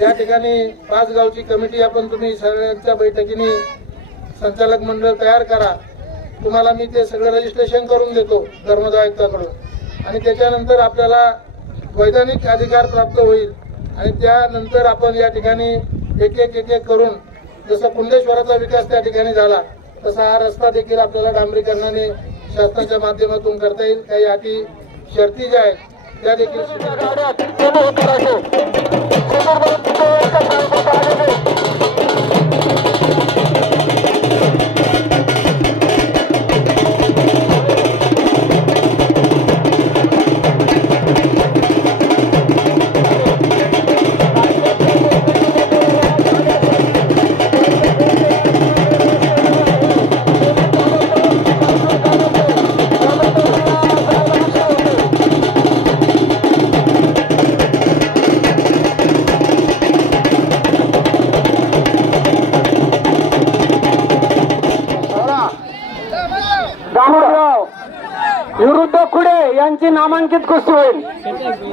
या ठिकाणी 5 गावची कमिटी आपण तुम्ही सगळ्यांच्या बैठकीने संचालक मंडळ तयार करा। तुम्हाला मी ते सगळं रजिस्ट्रेशन करून देतो धर्मदाय आयुक्तांकडून आणि त्याच्यानंतर आपल्याला वैधानिक अधिकार प्राप्त होईल आणि त्यानंतर आपण या ठिकाणी एक एक करून जसं कुंडेश्वराचा विकास त्या ठिकाणी झाला तसा हा रस्ता देखील आपल्याला डांबरीकरणाने शासनाच्या माध्यमातून करता येईल। काही अटी शर्ती ज्या आहेत त्या देखील विरुद्ध खुडे यांची नामांकित कुस्ती होईल।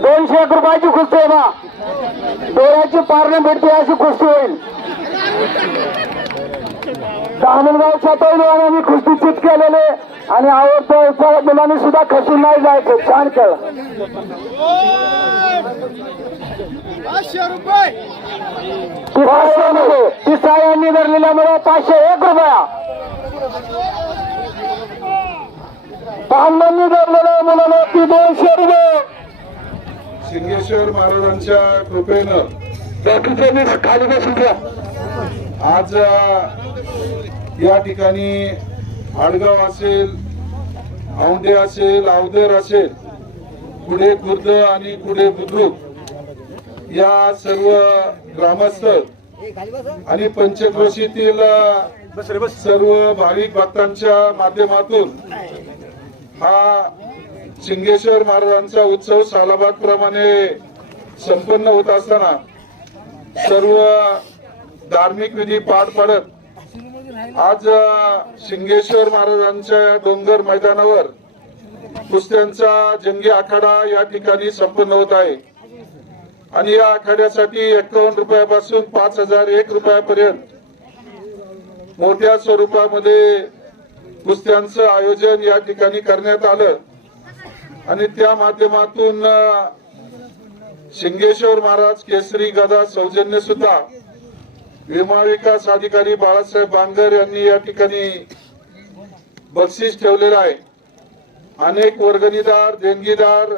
201 रुपयाची कुस्ती आहे बा, डोळ्याची पारणे भेटते अशी कुस्ती होईल। धामणगावच्या पैलवानांनी कुस्ती चित केलेले आणि आवडत्या मुलांनी सुद्धा खचून नाही जायचं। छान खेळ। 500 रुपये तिसा यांनी धरलेल्यामुळे 501 रुपया। पाहुण्यांनी धरलेल्या मुलाला 200 रुपये। सिंगेश्वर महाराजांच्या कृपेनं बाकीचे खाली बसून घ्या। आज या ठिकाणी आडगाव असेल, औंढे असेल, अवधर असेल, पुढे खुर्द आणि पुढे बुद्रुक या सर्व ग्रामस्थ आणि पंचक्रोशीतील सर्व भाविक भक्तांच्या माध्यमातून हा सिंगेश्वर महाराजांचा उत्सव सालाबाद प्रमाणे संपन्न होत असताना सर्व धार्मिक विधी पार पडत आज सिंगेश्वर महाराजांच्या डोंगर मैदानावर कुस्त्यांचा जंगी आखाडा या ठिकाणी संपन्न होत आहे आणि या आखाड्यासाठी 51 रुपयापासून 5001 रुपयापर्यंत मोठ्या स्वरूपामध्ये कुस्त्यांचं आयोजन या ठिकाणी करण्यात आलं आणि त्या माध्यमातून सिंगेश्वर महाराज केसरी गदा सौजन्य सुद्धा विमा विकास अधिकारी बाळासाहेब बांगर यांनी या ठिकाणी बक्षीस ठेवलेलं आहे। अनेक वर्गणीदार, देणगीदार,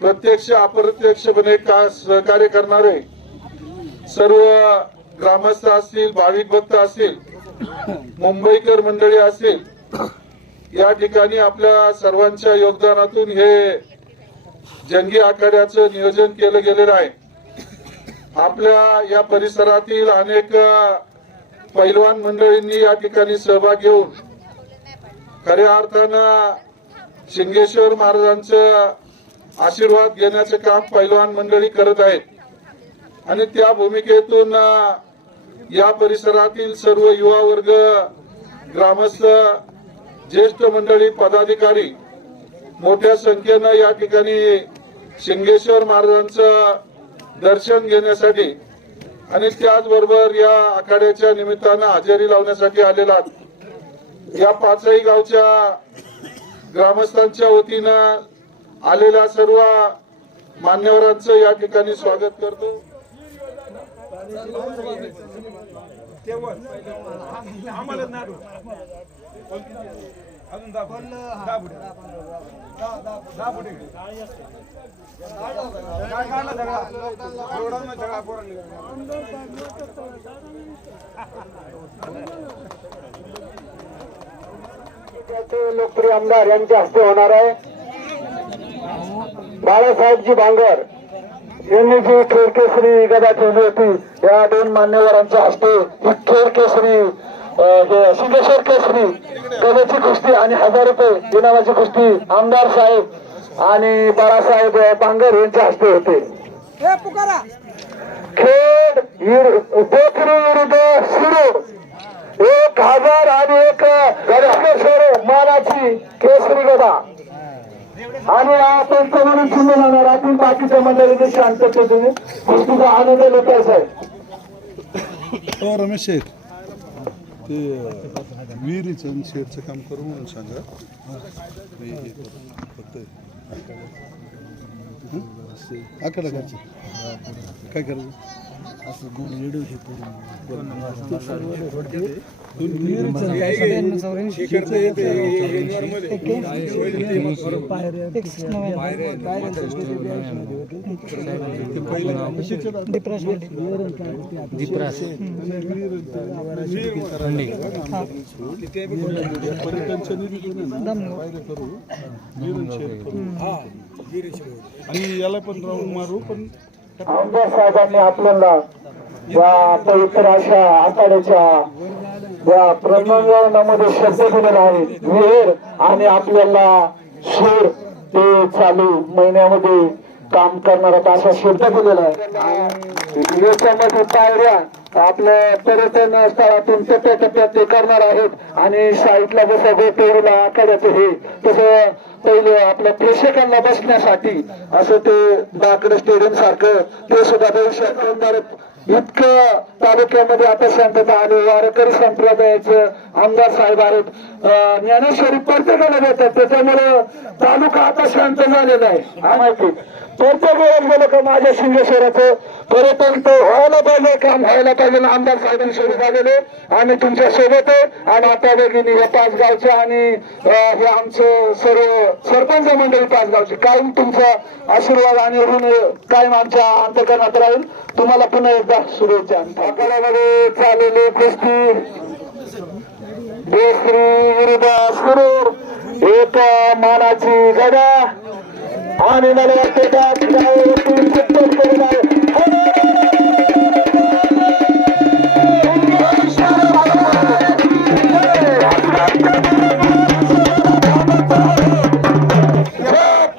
प्रत्यक्ष अप्रत्यक्षपणे सहकार्य करणारे सर्व ग्रामस्थ असतील, भाविक भक्त असतील, मुंबईकर मंडळी असतील, या ठिकाणी आपल्या सर्वांच्या योगदानातून हे जंगी आखाड्याचं नियोजन केलं गेलेलं आहे। आपल्या या परिसरातील अनेक पैलवान मंडळींनी या ठिकाणी सहभाग घेऊन खऱ्या अर्थानं सिंगेश्वर महाराजांचं आशीर्वाद घेण्याचं काम पैलवान मंडळी करत आहेत आणि त्या भूमिकेतून या परिसरातील सर्व युवा वर्ग, ग्रामस्थ, ज्येष्ठ मंडळी, पदाधिकारी मोठ्या संख्येनं या ठिकाणी सिंगेश्वर महाराजांचं दर्शन घेण्यासाठी आणि त्याचबरोबर या आखाड्याच्या निमित्तानं हजेरी लावण्यासाठी आलेला या 5ही गावच्या ग्रामस्थांच्या वतीनं आलेल्या सर्व मान्यवरांचं या ठिकाणी स्वागत करतो। लोकप्रिय आमदार यांच्या हस्ते होणार आहे। बाळासाहेबजी बांगर यांनी जी खेळ केसरी गदा ठेवली होती या 2 मान्यवरांच्या हस्ते ही खेळ केसरी सिंगेश्वर केसरी गदाची कुस्ती आणि 1000 रुपये इनामाची कुस्ती आमदार साहेब आणि बाळासाहेब बांगर यांच्या हस्ते होते। खेळ पोखरी विरुद्ध शिरूर 1000 आणि 1 गणेश्वर मानाची केसरी गदा आणि आपण चिन्ह जाणार बाकीच्या मंडळीने शांततेने कुस्तीचा आनंद लुटायचा आहे. हो रमेश शेठ ते विहिरीचं शेडचं काम करू म्हणून सांगा मी हे करतो. फक्त आकडा करायचं काय करायचं असं रेडिओ हे पर्यटनच्या निधीतून करू आणि याला पण राऊंड मारू पण आमदार साहेबांनी आपल्याला या पवित्र अशा आखाड्याच्या या प्रमंगणामध्ये शब्द दिलेला आहे. विहीर आणि आपल्याला सूर ते चालू महिन्यामध्ये काम करणारा असा शब्द दिलेला आहे. याच्यामध्ये पायऱ्या आपल्या पर्यटन स्थळातून टप्प्याटप्प्यात ते करणार आहेत आणि साईडला जसं गोटेरीला आखाड्याचं हे तसं पहिले आपल्या प्रेक्षकांना बसण्यासाठी असं ते बाकडे स्टेडियम सारखं ते सुद्धा भविष्यात करणार आहेत. इतकं तालुक्यामध्ये आता शांतता आणि वारकरी संप्रदायाचं आमदार साहेब आहेत. ज्ञानेश्वरी प्रत्येकाला देतात त्याच्यामुळे तालुका आता शांत झालेला आहे. माहिती प्रत्येक वेळेस गेलं का माझ्या सिंगेश्वराचं पर्यटन तर व्हायला पाहिजे, काम व्हायला पाहिजे. आमदार साहेबांनी सुरू झालेले आम्ही तुमच्या सोबत आहे. आणि आता भगिनी हे पाचगावच्या आणि हे आमचं सर्व सरपंच मंडळी पाचगावचे कायम तुमचा आशीर्वाद आणि ऋण कायम आमच्या अंतकरणात राहील. तुम्हाला पुन्हा एकदा शुभेच्छा. आखाड्यामध्ये चाललेली कुस्ती देश्री विरुद्ध सुरूर एक मानाची गदा आणि मला वाटते का सत्तर करून आहे.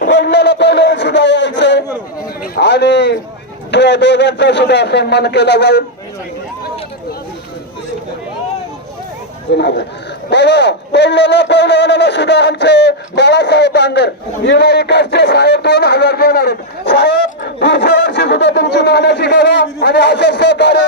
पडलेला पहिले सुद्धा यायचं आणि त्या दोघांचा सुद्धा सन्मान केला जाईल. पडलेल्या पहिलवानाला सुद्धा आमचे बाळासाहेब बांगर युवा विकासचे साहेब 2000 देणार आहेत. साहेब पुढच्या वर्षी सुद्धा तुमची मानाची करा आणि असं सहकार्य